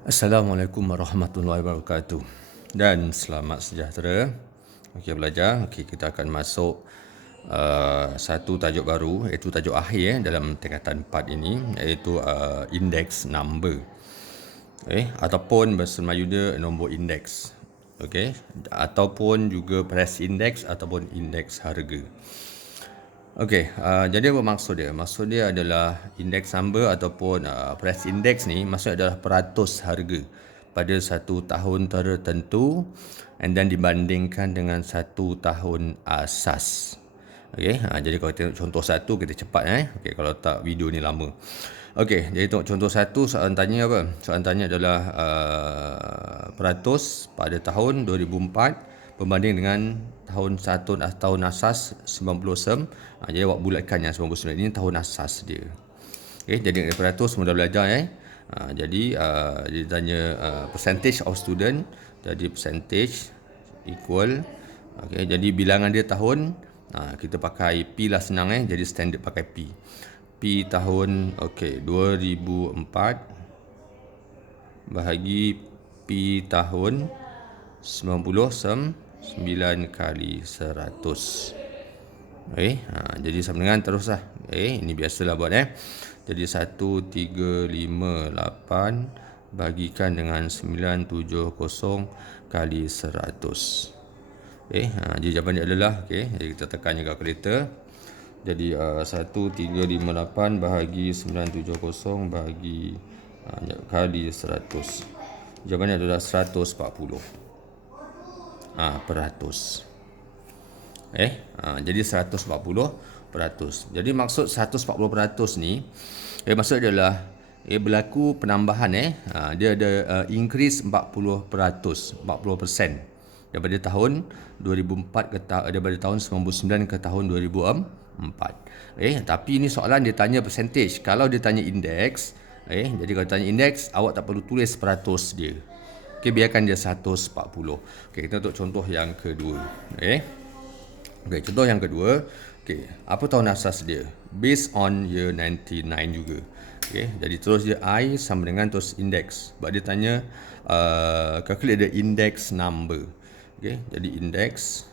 Assalamualaikum warahmatullahi wabarakatuh dan selamat sejahtera. Okey belajar, kita akan masuk satu tajuk baru, iaitu tajuk akhir dalam tingkatan 4 ini, iaitu index number. Ataupun bahasa Melayu dia nombor indeks. Ataupun juga price index ataupun indeks harga. Jadi apa maksud dia? Maksud dia adalah index number ataupun price index ni maksudnya adalah peratus harga pada satu tahun tertentu and then dibandingkan dengan satu tahun asas. Jadi kalau tengok contoh satu kita cepat kalau tak video ni lama. Jadi tengok contoh satu, soalan tanya apa? Soalan tanya adalah peratus pada tahun 2004 berbanding dengan tahun asas 90 sem. Jadi awak bulatkan yang 99 ini tahun asas dia. Jadi peratus mudah belajar Jadi dia tanya percentage of student, jadi percentage equal jadi bilangan dia tahun, kita pakai P lah senang jadi standard pakai P. P tahun 2004 bahagi P tahun 90 sem 9 kali 100. Jadi sama dengan teruslah. Ini biasalah buat Jadi 1358 bagikan dengan 970 kali 100. Jadi jawapan dia adalah jadi kita tekan je kalkulator. Jadi 1358 bahagi 970 bahagi kali 100. Jawapannya adalah 140 peratus. Jadi 140%. Jadi maksud 140% ni maksud adalah berlaku penambahan dia ada increase 40%, 40% daripada tahun 2004 ke daripada tahun 99 ke tahun 2004. Tapi ini soalan dia tanya percentage. Kalau dia tanya indeks, jadi kalau tanya indeks awak tak perlu tulis peratus dia. Biarkan dia 140. Kita untuk contoh yang kedua. Contoh yang kedua. Apa tahun asas dia? Based on year 99 juga. Jadi terus dia I sama dengan terus index. Sebab dia tanya calculate the index number. Jadi index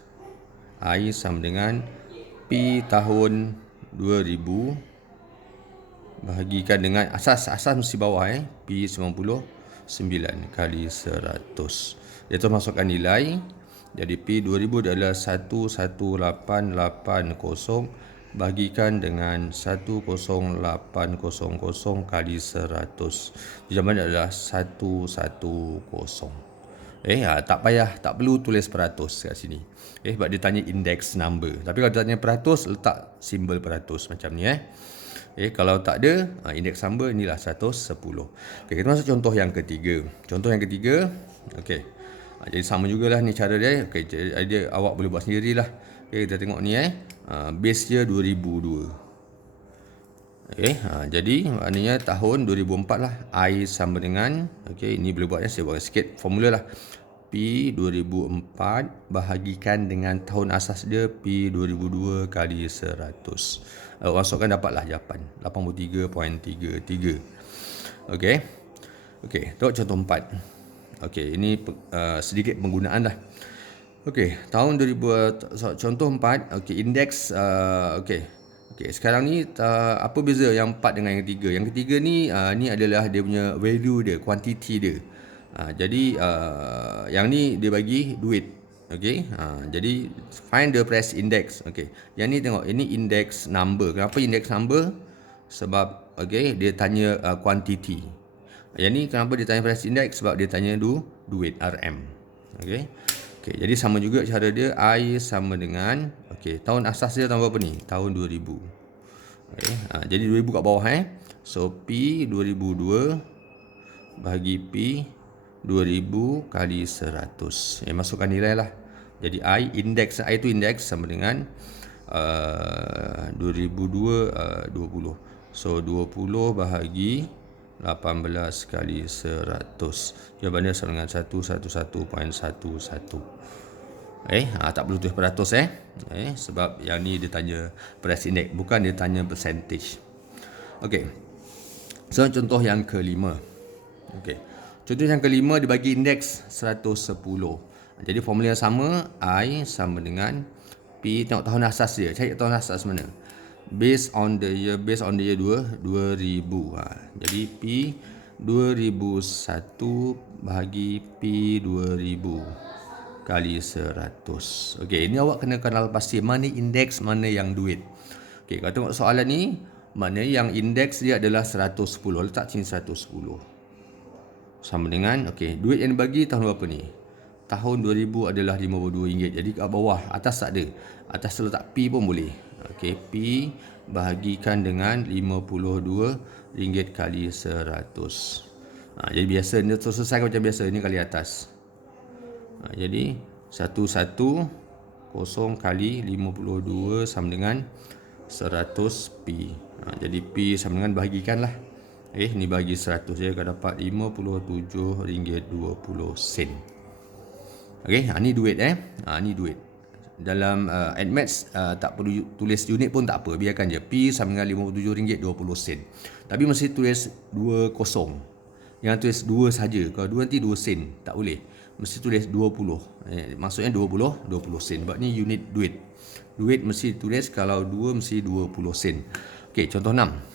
I sama dengan P tahun 2000 bahagikan dengan asas mesti bawah P 90 9 kali 100. Dia termasukkan nilai. Jadi P 2000 adalah 11880 bagikan dengan 10800 kali 100. Jawapannya adalah 110. Tak payah, tak perlu tulis peratus kat sini. Sebab dia tanya index number. Tapi kalau dia tanya peratus, letak simbol peratus macam ni kalau tak ada indeks number, inilah 110. Kita masuk contoh yang ketiga. Contoh yang ketiga, jadi sama jugalah ni cara dia. Jadi awak boleh buat sendirilah. Kita tengok ni base dia 2002. Jadi maknanya tahun 2004 lah. I sama dengan ini boleh buat saya buat sikit formula lah. P 2004 bahagikan dengan tahun asas dia P 2002 kali 100. Masukkan dapatlah jawapan 83.33. Tengok contoh 4. Ini sedikit penggunaan lah. Tahun 2000 contoh 4. Indeks sekarang ni apa beza yang 4 dengan yang ketiga? Yang ketiga ni ni adalah dia punya value dia, kuantiti dia. Jadi yang ni dia bagi duit. Jadi find the price index. Yang ni tengok, ini index number. Kenapa index number? Sebab dia tanya quantity. Yang ni kenapa dia tanya price index? Sebab dia tanya duit RM. Jadi sama juga cara dia. I sama dengan tahun asas dia tahun berapa ni? Tahun 2000. Jadi 2000 kat bawah So P 2002 bahagi P 2000 kali 100. Masukkan nilai lah. Jadi I index, I itu index sama dengan 2002 20. So 20 bahagi 18 kali 100. Jawapannya sama dengan 111.11. Tak perlu tulis peratus sebab yang ni dia tanya price index, bukan dia tanya percentage. So contoh yang kelima. Contoh yang kelima, dia bagi indeks 110. Jadi formula yang sama, I sama dengan P, tengok tahun asas dia. Cari tahun asas mana. Based on the year 2000. Jadi P 2001 bahagi P 2000 kali 100. Okey, ini awak kena kenal pasti mana indeks, mana yang duit. Okey, kalau tengok soalan ni, mana yang indeks dia adalah 110. Letak sini 110. Sama dengan, okey, duit yang dibagi tahun berapa ni? Tahun 2000 adalah RM52. Jadi kat bawah, atas tak ada. Atas letak P pun boleh. Okey, P bahagikan dengan RM52 kali 100. Jadi biasa, ni selesai macam biasa. Ini kali atas. Jadi 110 kali 52 sama dengan 100 P. Jadi P sama dengan bahagikan lah. Ni bagi 100 je akan dapat RM57.20. Ni duit ni duit. Dalam AdMaths tak perlu tulis unit pun tak apa, biarkan je. P sama dengan RM57.20. Tapi mesti tulis 20. Jangan tulis 2 saja. Kalau 2 nanti 2 sen, tak boleh. Mesti tulis 20. Maksudnya 20 sen. Sebab ni unit duit. Duit mesti tulis, kalau 2 mesti 20 sen. Okey, contoh 6.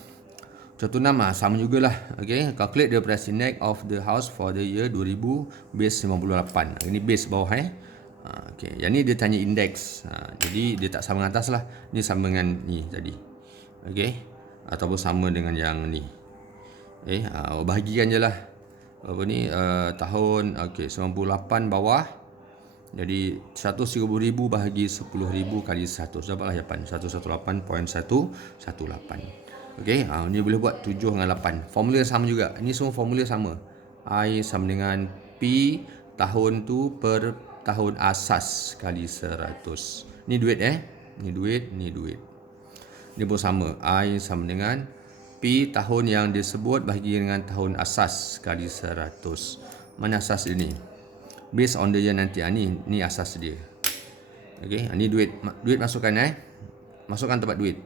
Contoh 6 sama jugalah. Okey, calculate the price index of the house for the year 2000 base 98. Ini base bawah Okey, yang ni dia tanya indeks. Jadi dia tak sama dengan atas lah. Ni sama dengan ni tadi. Okey, ataupun sama dengan yang ni. Bahagikan je lah. Apa ni tahun 98 bawah. Jadi 130,000 bahagi 10,000 kali 100 dapatlah jawapan 118.118. Okey, ni boleh buat 7 dengan 8. Formula sama juga. Ini semua formula sama. I sama dengan P tahun tu per tahun asas kali 100. Ni duit Ni duit, ni duit. Ni pun sama. I sama dengan P tahun yang disebut bahagi dengan tahun asas kali 100. Mana asas dia ni? Based on the year nanti. Ni asas dia. Okey, ni duit. Duit masukkan Masukkan tempat duit.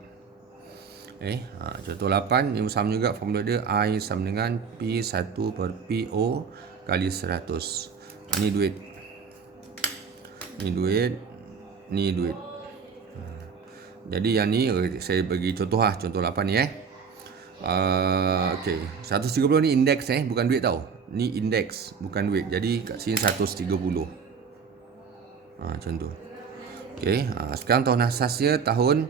Contoh 8 ni sama juga formula dia. I sama dengan P1 per PO kali 100. Ni duit. Ni duit. Ni duit. Jadi yang ni saya bagi contoh contoh 8 ni okey, 130 ni indeks bukan duit tau. Ni indeks bukan duit. Jadi kat sini 130. Macam tu. Okey, sekarang tahun asasnya tahun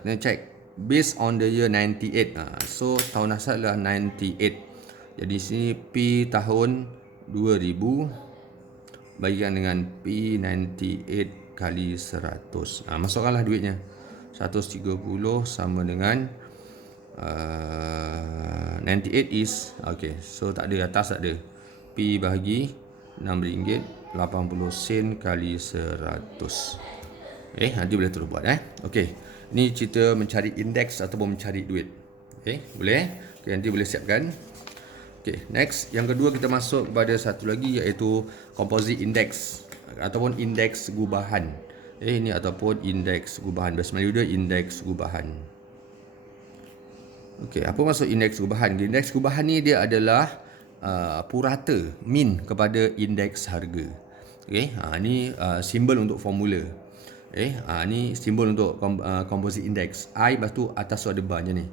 kena check based on the year 98. So tahun asal adalah 98. Jadi sini P tahun 2000 bagikan dengan P 98 kali 100. Masukkanlah duitnya. 130 sama dengan 98 is so tak ada, atas tak ada. P bahagi RM6.80 kali 100. Nanti boleh terus buat Okey. Ni cerita mencari indeks ataupun mencari duit. Boleh nanti boleh siapkan. Next, yang kedua kita masuk kepada satu lagi iaitu composite index ataupun indeks gubahan. Ini ataupun indeks gubahan. Bahasa Melayu dia indeks gubahan. Apa maksud indeks gubahan? Indeks gubahan ni dia adalah purata mean kepada indeks harga. Ni simbol untuk formula. Ni simbol untuk composite index. I lepas tu atas tu ada bar macam ni.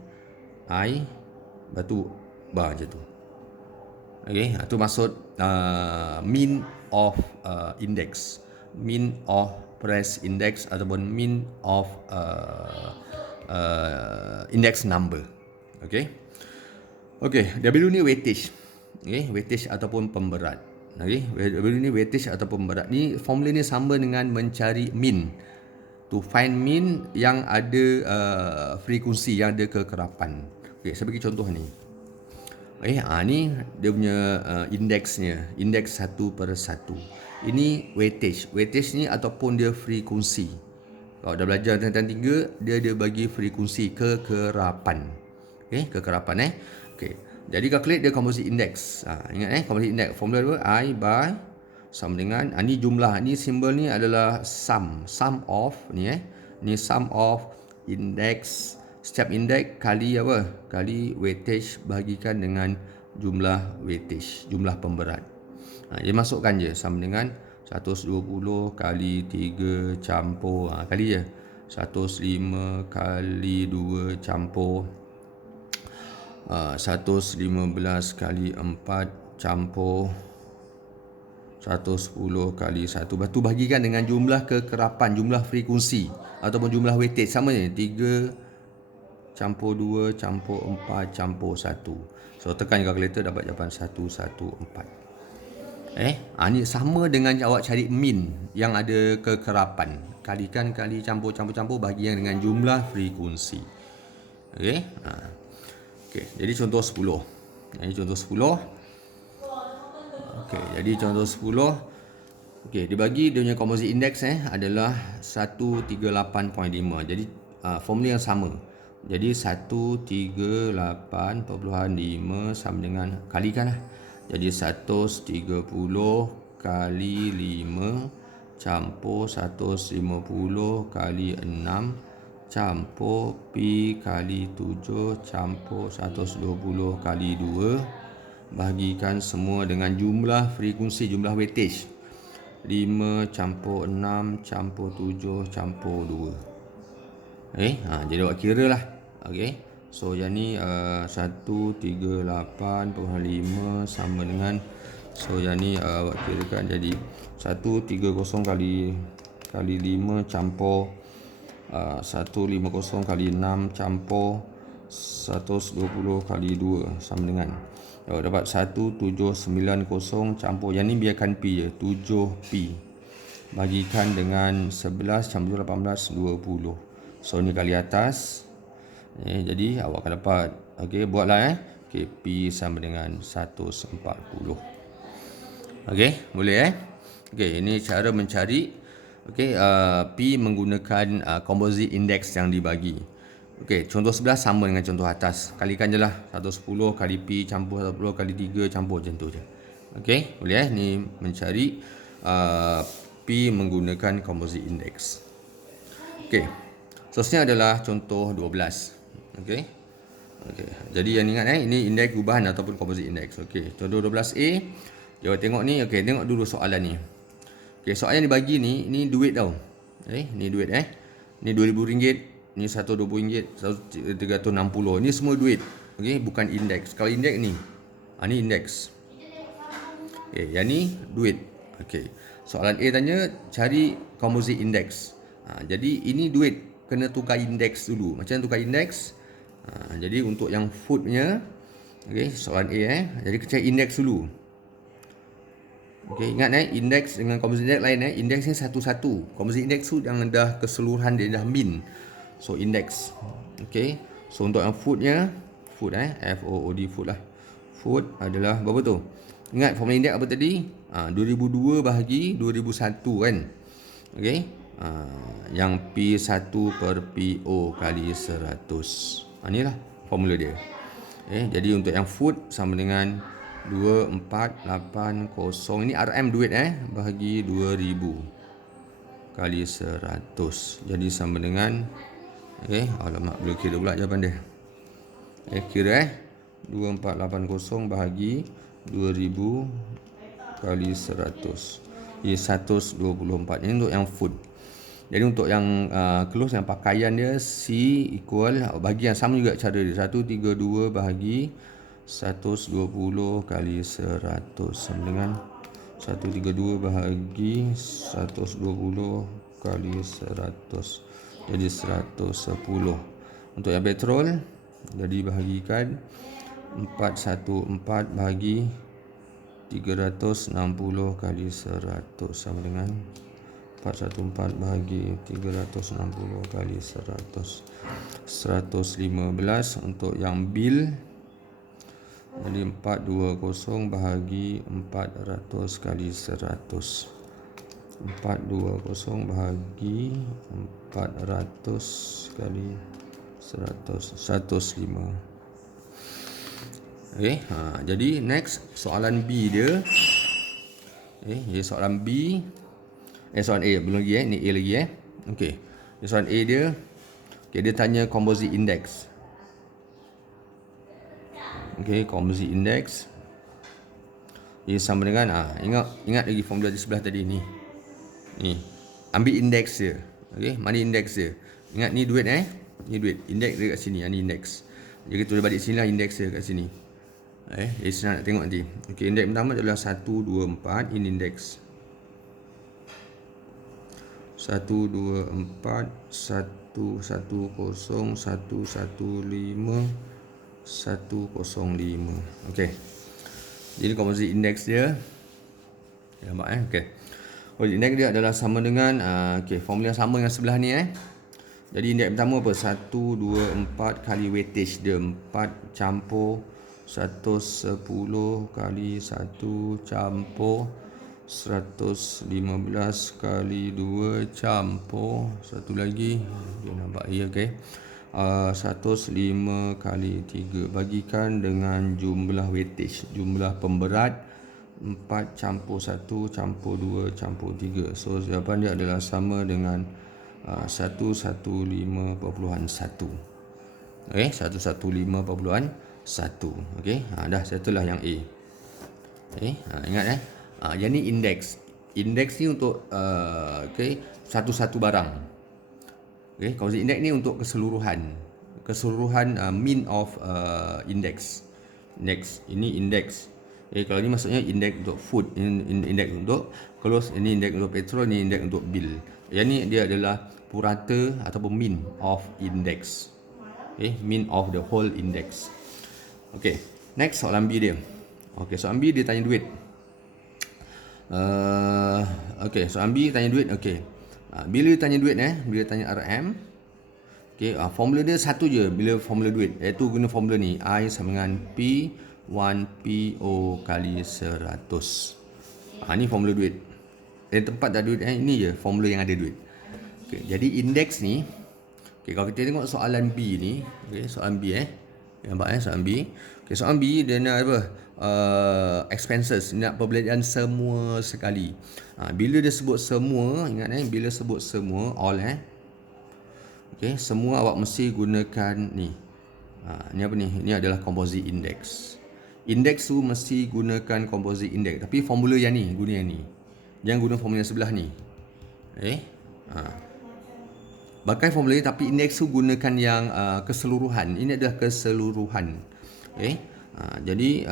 I lepas tu bar macam tu. Tu maksud mean of index. Mean of price index ataupun mean of index number. W ni weightage. Weightage ataupun pemberat. W ni weightage ataupun pemberat. Ni formula ni sama dengan mencari mean. To find mean yang ada frekuensi, yang ada kekerapan. Saya bagi contoh ni. Ni dia punya indeksnya. Indeks 1/1. Ini weightage. Weightage ni ataupun dia frekuensi. Kalau dah belajar tentang 3, dia bagi frekuensi kekerapan. Kekerapan Jadi calculate the composite index. Ingat composite index. Formula apa? I by sama dengan ni jumlah. Ni simbol ni adalah sum of ni ni sum of index. Setiap indeks kali apa? Kali weightage bahagikan dengan jumlah weightage, jumlah pemberat. Dia masukkan je sama dengan 120 kali 3 campur kali je 105 kali 2 campur 115 kali 4 campur 110 kali 1. Lepas tu bagikan dengan jumlah kekerapan, jumlah frekuensi ataupun jumlah weightage. Sama je, 3 campur 2 campur 4 campur 1. So tekan kalkulator dapat jawapan 114. Ni sama dengan awak cari min yang ada kekerapan. Kalikan kali campur bagi yang dengan jumlah frekuensi. Okey. Jadi contoh 10. Okey, jadi contoh 10. Okey, dibagi dia punya composite index adalah 138.5. Jadi formula yang sama. Jadi 138.5 sama dengan kalikanlah. Jadi 130 kali 5 campur 150 kali 6 campur pi kali 7 campur 120 kali 2 bagikan semua dengan jumlah frekuensi, jumlah weightage 5 campur 6 campur 7 campur 2. Jadi awak kira lah. So yang ni 138.5 sama dengan, so yang ni awak kirakan jadi 130 kali 5 campur 150 kali 6 campur 120 kali 2 sama dengan, dapat 1790 campur, yang ni biarkan pi je, 7pi bagikan dengan 11 campur 18 20. So ni kali atas. Jadi awak akan dapat, buatlah pi sama dengan 140. Boleh ini cara mencari pi menggunakan composite index yang dibagi. Contoh 11 sama dengan contoh atas. Kalikan je lah 110 kali pi campur 110 kali 3 campur, macam tu je. Boleh ni mencari pi menggunakan composite index. Seterusnya adalah contoh 12. Jadi yang ingat ini indeks gubahan ataupun composite index. Contoh 12A. Jawab tengok ni. Tengok dulu soalan ni. Soalan yang dibagi ni duit tau. Ni duit Ni RM2,000, ni RM120, RM360. Ni semua duit. Bukan indeks. Kalau indeks ni. Ni indeks. Yang ni duit. Soalan A tanya cari composite index. Jadi ini duit, kena tukar indeks dulu. Macam tukar indeks? Jadi untuk yang food punya, soalan A jadi kita cari indeks dulu. Ingat indeks dengan composite index lain Indeks ni satu-satu. Composite index tu yang dah keseluruhan, dia dah min. So indeks. So untuk yang foodnya, food F-O-O-D, food lah. Food adalah berapa tu? Ingat formula indeks apa tadi? 2002 bahagi 2001 kan. Yang P1 per PO kali 100. Inilah formula dia. Jadi untuk yang food sama dengan 2480. Ini RM duit bahagi 2000 kali 100. Jadi sama dengan alamak, boleh kira pula jawapan dia. Kira 2480 bahagi 2000 kali 100. Ini 124. Ini untuk yang food. Jadi untuk yang clothes, yang pakaian dia, C equal, bagi yang sama juga cara dia, 132 bahagi 120 kali 100 sama dengan 132 bahagi 120 kali 100. Jadi 110. Untuk yang petrol, jadi bahagikan 414 bahagi 360 kali 100 sama dengan 414 bahagi 360 kali 100. 115. Untuk yang bil, jadi 420 bahagi 400 kali 100. 420 bahagi 400 kali 100. 105. Jadi next soalan B dia. Soalan B. Soalan A belum lagi ni A lagi Ni soalan A dia. Dia tanya composite index. Okey, composite index ia sama dengan ingat lagi formula di sebelah tadi ni. Ni. Ambil indeks dia. Okey, mana indeks dia? Ingat ni duit Ni duit. Indeks dia kat sini. Ni indeks. Jadi kita boleh balik sini lah indeks dia kat sini. Jadi senang nak tengok nanti. Okey, indeks pertama adalah 1 2 4. Ini indeks 1 2 4 1 1 0 1 1 5 1 0 5. Okey. Jadi composite index dia nampak okey. Composite index dia adalah sama dengan formula sama dengan sebelah ni Jadi indeks pertama apa? 1 2 4 kali weightage dia 4 campur 110 kali 1 campur 115 kali 2 campur satu lagi dia nampak okey. 105 kali 3 bagikan dengan jumlah weightage, jumlah pemberat 4 campur 1 campur 2 campur 3. So jawapan dia adalah sama dengan 115.1. Okey, 115.1. Okey, dah settle lah yang A. Okey, ingat yang ni indeks. Indeks ni untuk satu-satu barang. Okay, composite index ni untuk keseluruhan mean of index. Ini indeks. Kalau ni maksudnya indeks untuk food, indeks untuk clothes, ini indeks untuk petrol, ini indeks untuk bil. Yang ni dia adalah purata ataupun mean of index. Mean of the whole index. Okay, next soalan B dia. Okay, soalan B dia tanya duit. Soalan B tanya duit. Okay. Bila tanya duit bila tanya RM, formula dia satu je bila formula duit, iaitu guna formula ni, I sama dengan P1PO kali 100. Ni formula duit. Tempat tak duit ini je formula yang ada duit. Jadi indeks ni, kalau kita tengok soalan B ni, soalan B nampak soalan B. Soalan B dia nak apa? Expenses, nak perbelanjaan semua sekali. Bila dia sebut semua, ingat bila sebut semua all semua awak mesti gunakan ni. Ni apa ni? Ini adalah composite index. Index tu mesti gunakan composite index, tapi formula yang ni guna yang ni. Jangan guna formula yang sebelah ni. Pakai formula ni tapi index tu gunakan yang keseluruhan. Ini adalah keseluruhan. Jadi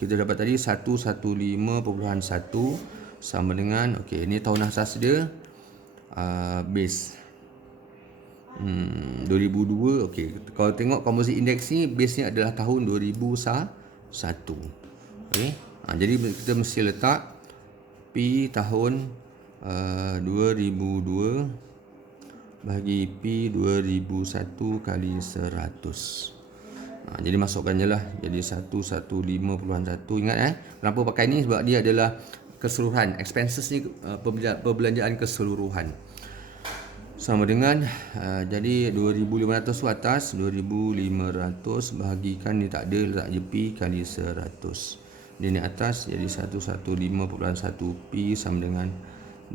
kita dapat tadi 115.1 sama dengan ini tahun asas dia base 2002. Kalau tengok composite index ni base nya adalah tahun 2001. Jadi kita mesti letak P tahun 2002 bagi P 2001 kali 100. Jadi masukkan je lah. Jadi 115.1. Ingat kenapa pakai ni? Sebab dia adalah keseluruhan. Expenses ni perbelanjaan keseluruhan. Sama dengan jadi 2.500 tu atas, 2.500 bahagikan ni tak ada, letak je P kali 100. Dia ni atas, jadi 115.1 P sama dengan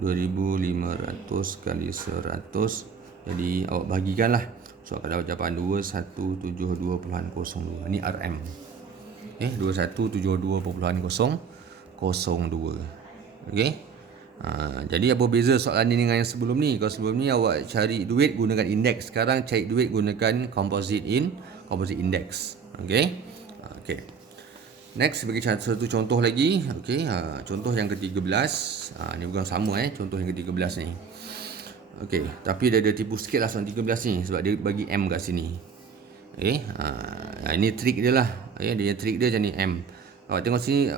2.500 kali 100. Jadi awak bahagikan lah. So akan dapat jawapan 272.02. Ni RM. 272.002. Jadi apa beza soalan ni dengan yang sebelum ni? Kalau sebelum ni awak cari duit gunakan indeks, sekarang cari duit gunakan composite index. Next bagi satu contoh lagi. Contoh yang ke-13. Ni bukan sama contoh yang ke-13 ni. Tapi dia ada tipu sikit lah soalan 13 ni sebab dia bagi M kat sini. Ini trik dia lah. Dia trik dia macam ni M. Awak tengok sini,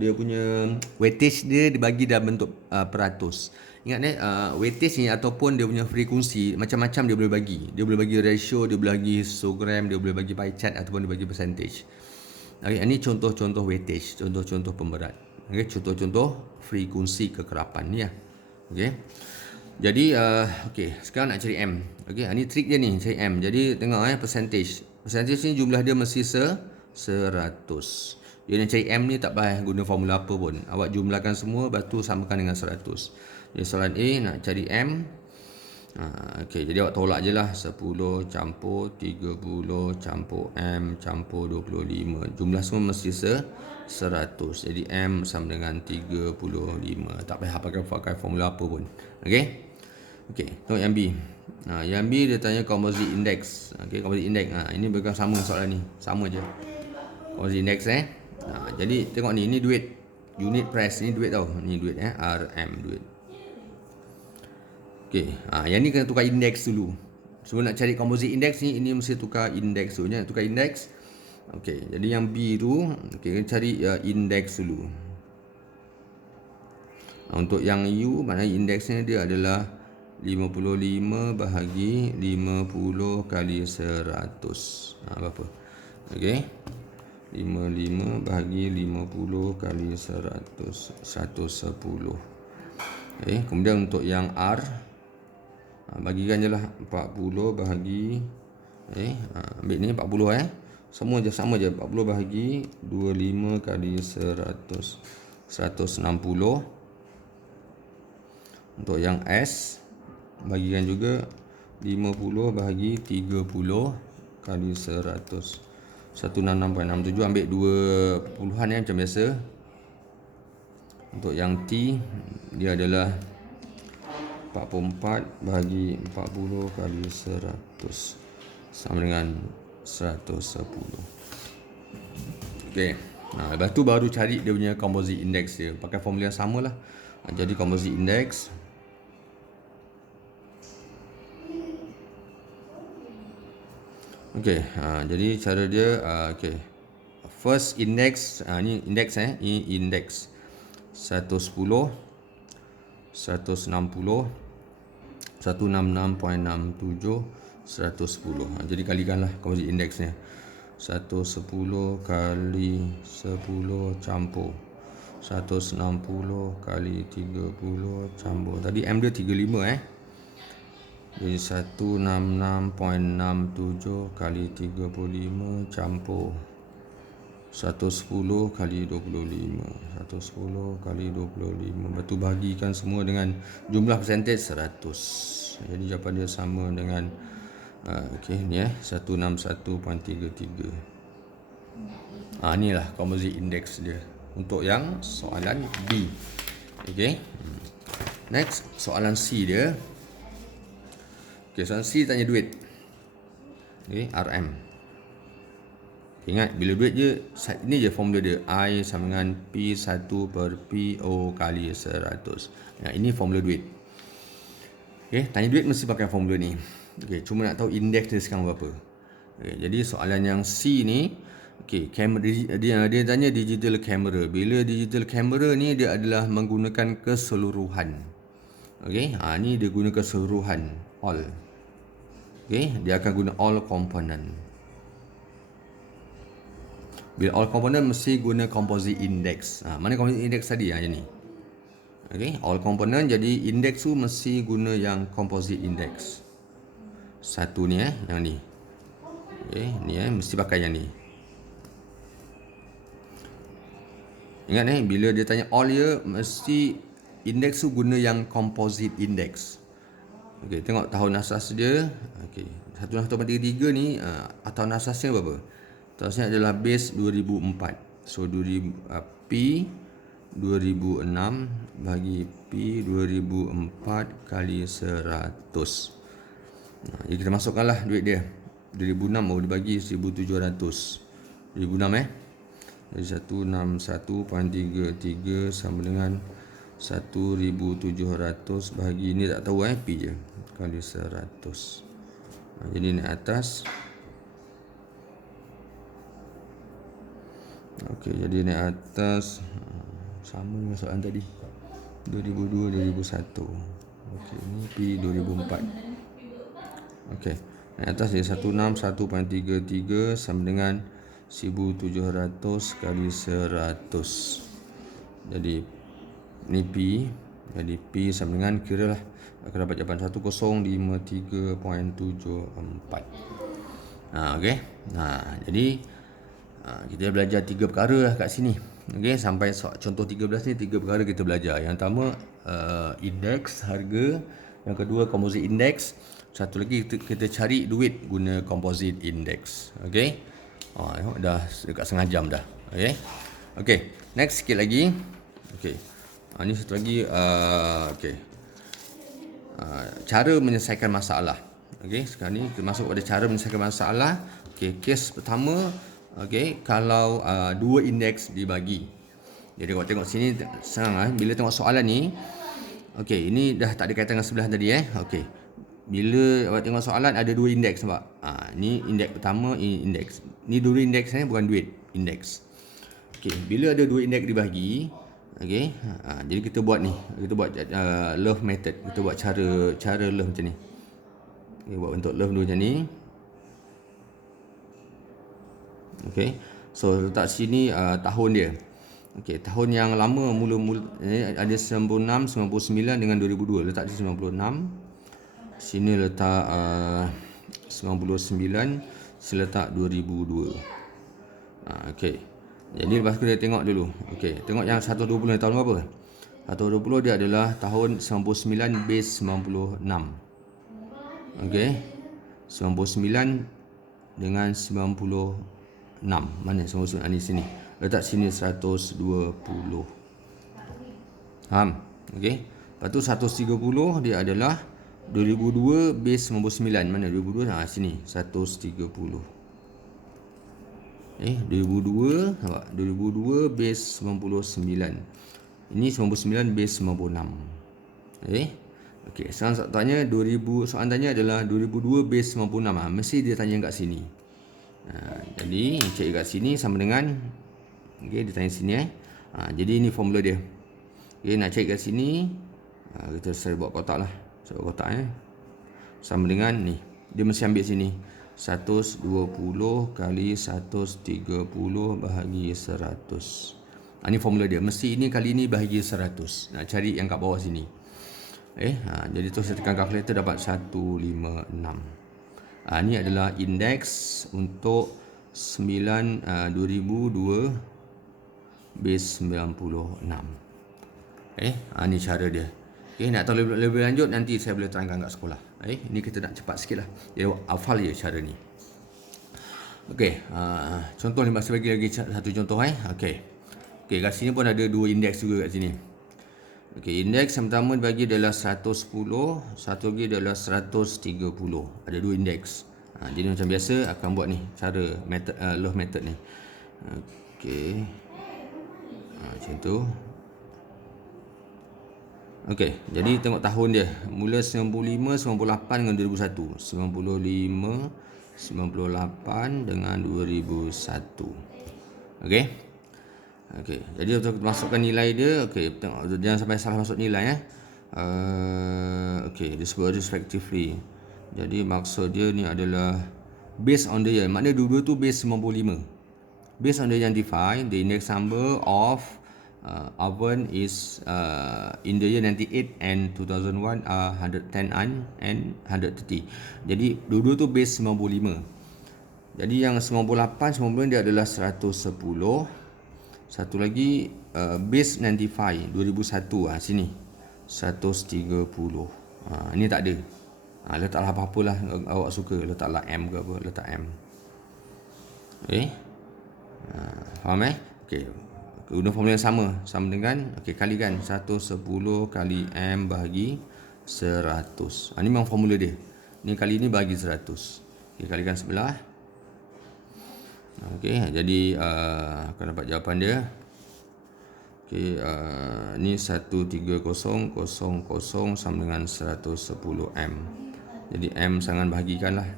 dia punya weightage dia dibagi dalam bentuk peratus. Ingat weightage ni ataupun dia punya frekuensi macam-macam dia boleh bagi. Dia boleh bagi ratio, dia boleh bagi histogram, dia boleh bagi pie chart ataupun dia bagi percentage. Ini contoh-contoh weightage, contoh-contoh pemberat. Contoh-contoh frekuensi kekerapan ni ya. Jadi sekarang nak cari M. Ini trik dia ni, cari M. Jadi tengok percentage. Percentage ni jumlah dia mesti 100. Dia nak cari M ni tak payah guna formula apa pun. Awak jumlahkan semua, lepas tu samakan dengan 100. Jadi soalan A nak cari M. Okey, jadi awak tolak je lah 10 campur 30 campur M campur 25. Jumlah semua mesti 100. Jadi M sama dengan 35. Tak payah pakai formula apa pun. Okey. Okey, tengok yang B. Yang B dia tanya composite index. Okey, composite index. Ini bukan sama soalan ni. Sama je. Composite index jadi tengok ni duit. Unit price ni duit tau. Ni duit RM duit. Okey, yang ni kena tukar indeks dulu. Sebelum nak cari composite index ni, ini mesti tukar indeks dulu. Tukar indeks. Okey, jadi yang B tu, kena cari indeks dulu. Untuk yang U, maknanya indeksnya dia adalah 55 bahagi 50 kali 100. Berapa? Okey. 55 bahagi 50 kali 100. 110. Okey, kemudian untuk yang R, bagikan je lah 40 bahagi ambil ni 40 sama je 40 bahagi 25 kali 100 160. Untuk yang S, bagikan juga 50 bahagi 30 kali 100 166.67. Ambil 2 puluhan macam biasa. Untuk yang T, dia adalah 44 bahagi 40 kali 100 sama dengan 110. Okey. Lepas tu baru cari dia punya composite index dia. Pakai formula yang sama lah. Jadi composite index okey, jadi cara dia okey. First index, ni index ini index 110 160 166.67 110. Jadi kalikanlah composite indexnya. 110 kali 10 campur 160 kali 30 campur. Tadi M dia 35 Jadi 166.67 kali 35 campur 110 kali 25. 110 kali 25. Lepas tu bagikan semua dengan jumlah percentage 100. Jadi jawapan dia sama dengan ni 161.33. Inilah composite index dia untuk yang soalan B. Okey. Next, soalan C dia. Okey, soalan C tanya duit. Okey, RM. Ingat, bila duit je, ini je formula dia. I sama dengan P1 per PO kali 100. Ini formula duit. Okay, tanya duit mesti pakai formula ni. Okay, cuma nak tahu indeks dia sekarang berapa. Okay, jadi soalan yang C ni, okay, kamera, dia tanya digital camera. Bila digital camera ni, dia adalah menggunakan keseluruhan. Okay, ni dia guna keseluruhan. All. Okay, dia akan guna all component. Bila all component mesti guna composite index. Mana composite index tadi yang ni? Okay, all component, jadi index tu mesti guna yang composite index. Satu ni yang ni. Okay, ni mesti pakai yang ni. Ingat bila dia tanya all dia mesti index tu guna yang composite index. Okay, tengok tahun asas dia. Okay, 1933 ni tahun asasnya berapa? Tahun adalah base 2004. So P 2006 bagi P 2004 kali 100. Jadi kita masukkanlah duit dia. 2006 baru dibagi 1700. 2006 Jadi 161.33 sama dengan 1700 bagi ni tak tahu P je kali 100. Jadi ni atas. Okey, jadi ni atas sama dengan soalan tadi. 2002 2001. Okey, ni P 2004. Okey. Ni atas dia 161.33 sama dengan 1700 kali 100. Jadi ni P. Jadi P sama dengan, kiralah akan dapat jawapan 1053.74. Okey. Jadi kita belajar 3 perkara lah kat sini. Okey, sampai contoh 13 ni 3 perkara kita belajar. Yang pertama indeks harga, Yang kedua composite index. Satu lagi kita cari duit guna composite index. Okey. Tengok dah dekat setengah jam dah. Okey. Okey, next sikit lagi. Okey. Ni satu lagi okey. Cara menyelesaikan masalah. Okey, sekarang ni kita masuk pada cara menyelesaikan masalah. Okey, kes pertama, okey, kalau dua indeks dibagi. Jadi kalau tengok sini senang bila tengok soalan ni. Okey, ini dah tak ada kaitan dengan sebelah tadi Okey. Bila awak tengok soalan ada dua indeks nampak. Ni indeks pertama, ini indeks. Ni dua indeks bukan duit, indeks. Okey, bila ada dua indeks dibagi, okey, jadi kita buat ni, kita buat love method, kita buat cara love macam ni. Okey, buat bentuk love dulu macam ni. Okey, so letak sini tahun dia. Okey, tahun yang lama mula-mula ada 96, 99 dengan 2002. Letak di 96. Sini letak 99, sini letak 2002. Okey. Jadi lepas tu kita tengok dulu. Okey, tengok yang 120 ni tahun berapa? 120 dia adalah tahun 99 base 96. Okey. 99 dengan 96. Mana 99 ni sini? Letak sini 120. Faham? Okey. Lepas tu 130 dia adalah 2002 base 99. Mana 2002? Sini 130. 2002 nampak? 2002 base 99. Ini 99 base 96. Okey, sekarang tanya 2000, soalan tanya adalah 2002 base 96. Mesti dia tanya kat sini. Jadi cek kat sini sama dengan okey, dia tanya sini jadi ini formula dia. Okey, nak cek kat sini kita buat kotak lah. Saya buat kotak sama dengan ni. Dia mesti ambil sini. 120 kali 130 bahagi 100. Ini formula dia. Mesti ini kali ini bahagi 100. Nak cari yang kat bawah sini. Jadi tu saya tekan kalkulator dapat 156. Ini adalah indeks untuk 2002 base 96. Ini cara dia. Nak tahu lebih lanjut nanti saya boleh terangkan kat sekolah. Ini kita nak cepat sikit lah. Jadi hafal je cara ni. Okey, contoh ni masih bagi lagi satu contoh Okey, kat sini pun ada dua indeks juga kat sini. Okey, indeks yang pertama dibagi adalah 110, satu lagi adalah 130. Ada dua indeks. Jadi macam biasa akan buat ni cara method love method ni. Okey. Macam tu. Okey, jadi tengok tahun dia. Mula 95, 98 dengan 2001. 95, 98 dengan 2001. Okey. Okey, jadi untuk masukkan nilai dia, okey, tengok jangan sampai salah masuk nilai okey, disebut respectively. Jadi maksud dia ni adalah based on the year. Maknanya dua-dua tu base 95. Based on the identify, the index number of oven is in the year 98 and 2001 are 110 and 130. Jadi dua-dua tu base 95. Jadi yang 98, 99 dia adalah 110. Satu lagi base 95 2001 sini 130. Ini tak ada. Letaklah apa-apalah awak suka, letaklah M ke apa, letak M. Faham okey. Guna formula yang sama dengan kalikan 110 kali M bahagi 100. Ini memang formula dia. Ni kali ni bagi 100. Kalikan sebelah. Jadi akan dapat jawapan dia. Ni 13000 sama dengan 110 M. Jadi M sangat bahagikanlah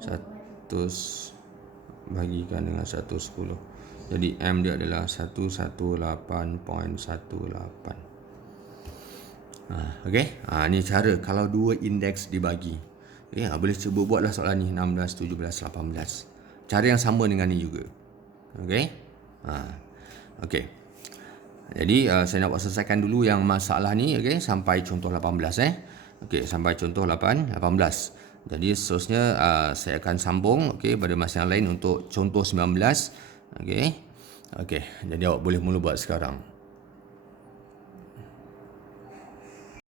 100 bahagikan dengan 110. Jadi M dia adalah 118.18. Ni cara kalau dua indeks dibagi. Boleh cuba buatlah soalan ni 16, 17, 18. Cara yang sama dengan ni juga. Jadi saya nak buat selesaikan dulu yang masalah ni sampai contoh 18 sampai contoh 18. Jadi seterusnya saya akan sambung pada masa yang lain untuk contoh 19. Jadi awak boleh mula buat sekarang.